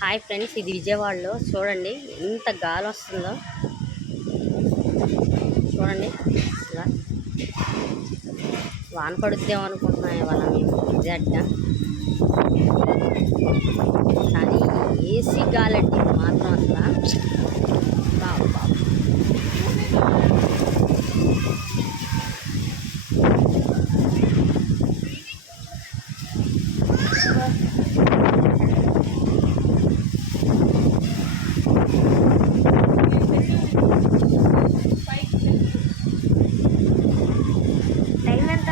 Hi friends, ఇది విజయవాడలో చూడండి ఎంత గాలి వస్తుందో చూడండి. ఇలా వాన పడుద్దేమో అనుకుంటున్నాం ఇవాళ మేము ఎగ్జాక్ట్గా, కానీ ఏసీ గాలండి మాత్రం అసలు బాబు బాబు. టైం ఎంత?